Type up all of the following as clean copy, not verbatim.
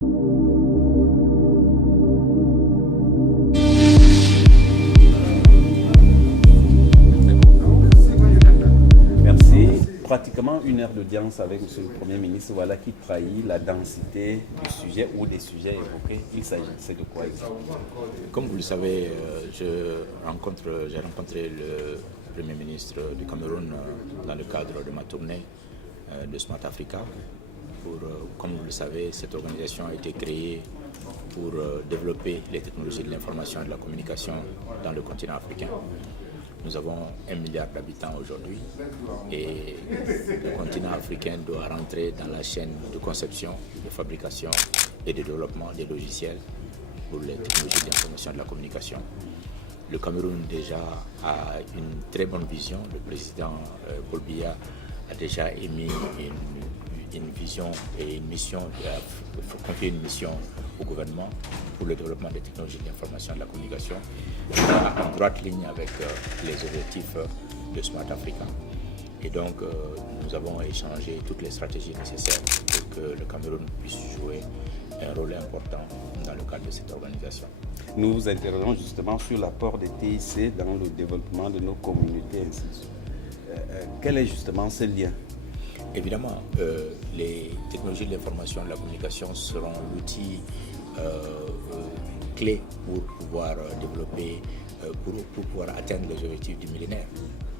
Pratiquement une heure d'audience avec M. le Premier ministre, voilà qui trahit la densité du sujet ou des sujets évoqués. Il s'agissait de quoi exactement? Comme vous le savez, j'ai rencontré le Premier ministre du Cameroun dans le cadre de ma tournée de Smart Africa. Comme vous le savez, cette organisation a été créée pour développer les technologies de l'information et de la communication dans le continent africain. Nous avons 1 milliard d'habitants aujourd'hui et le continent africain doit rentrer dans la chaîne de conception, de fabrication et de développement des logiciels pour les technologies d'information et de la communication. Le Cameroun déjà a une très bonne vision. Le président Paul Biya a déjà émis une vision et une mission, confié une mission au gouvernement pour le développement des technologies de l'information et de la communication, en droite ligne avec les objectifs de Smart Africa. Et donc, nous avons échangé toutes les stratégies nécessaires pour que le Cameroun puisse jouer un rôle important dans le cadre de cette organisation. Nous vous interrogeons justement sur l'apport des TIC dans le développement de nos communautés. Quel est justement ce lien? Évidemment, les technologies de l'information et de la communication seront l'outil clé pour pouvoir développer, pour pouvoir atteindre les objectifs du millénaire,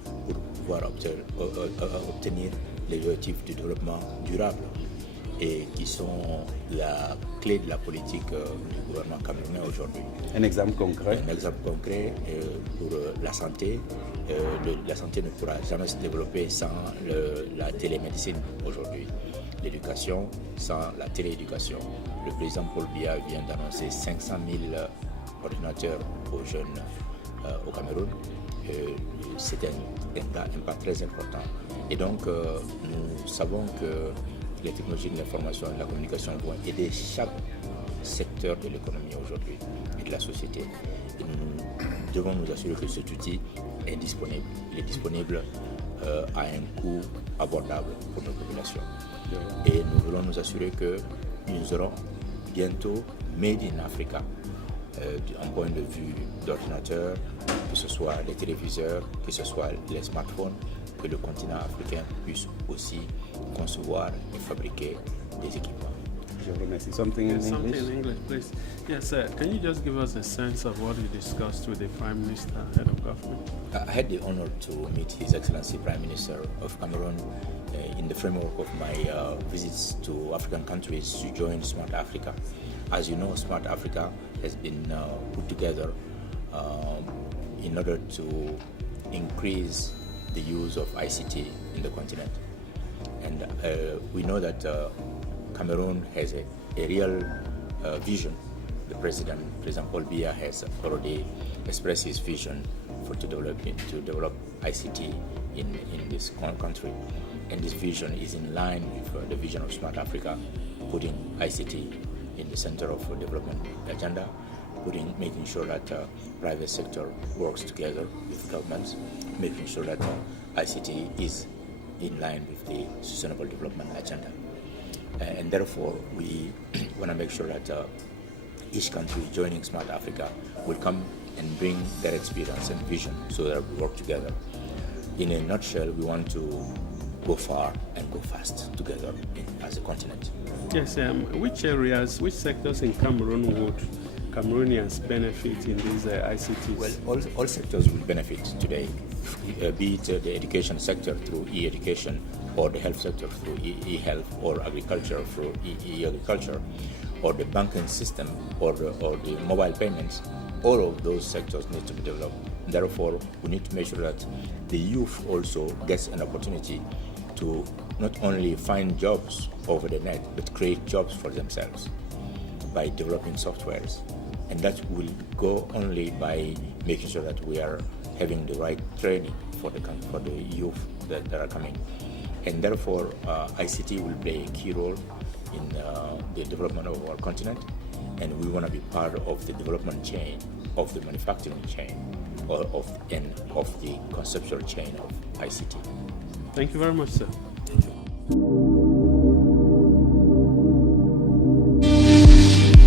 pour pouvoir obtenir les objectifs du développement durable et qui sont la clé de la politique du gouvernement camerounais aujourd'hui. Un exemple concret? Un exemple concret pour la santé. La santé ne pourra jamais se développer sans la télémédecine aujourd'hui. L'éducation sans la télééducation. Le président Paul Biya vient d'annoncer 500 000 ordinateurs aux jeunes au Cameroun. C'est un pas très important. Et donc, nous savons que les technologies de l'information et de la communication vont aider chaque secteur de l'économie aujourd'hui et de la société. Et nous devons nous assurer que cet outil est disponible. Il est disponible à un coût abordable pour nos populations. Et nous voulons nous assurer que nous aurons bientôt Made in Africa, d'un point de vue d'ordinateur, que ce soit les téléviseurs, que ce soit les smartphones, que le continent africain puisse aussi concevoir et fabriquer des équipements. Je vous remercie. Something in English? Something in English, please. Yes, sir. Can you just give us a sense of what you discussed with the Prime Minister, Head of Government? I had the honor to meet His Excellency Prime Minister of Cameroon in the framework of my visits to African countries to join Smart Africa. As you know, Smart Africa has been put together in order to increase the use of ICT in the continent. And we know that Cameroon has a real vision. The President Paul Biya has already expressed his vision to develop ICT in this country. And this vision is in line with the vision of Smart Africa, putting ICT in the center of the development agenda, making sure that private sector works together with governments, making sure that ICT is in line with the sustainable development agenda. And therefore, we want to make sure that each country joining Smart Africa will come and bring their experience and vision so that we work together. In a nutshell, we want to go far and go fast together as a continent. Yes, which sectors in Cameroon would Cameroonians benefit in these ICTs? Well, all sectors will benefit today, be it the education sector through e-education, or the health sector through e-health, or agriculture through e-agriculture, or the banking system, or the mobile payments. All of those sectors need to be developed. Therefore, we need to make sure that the youth also gets an opportunity to not only find jobs over the net, but create jobs for themselves by developing softwares. And that will go only by making sure that we are having the right training for the youth that are coming. And therefore, ICT will play a key role in the development of our continent, and we want to be part of the development chain, of the manufacturing chain, of the conceptual chain of ICT. Thank you very much, sir. Thank you.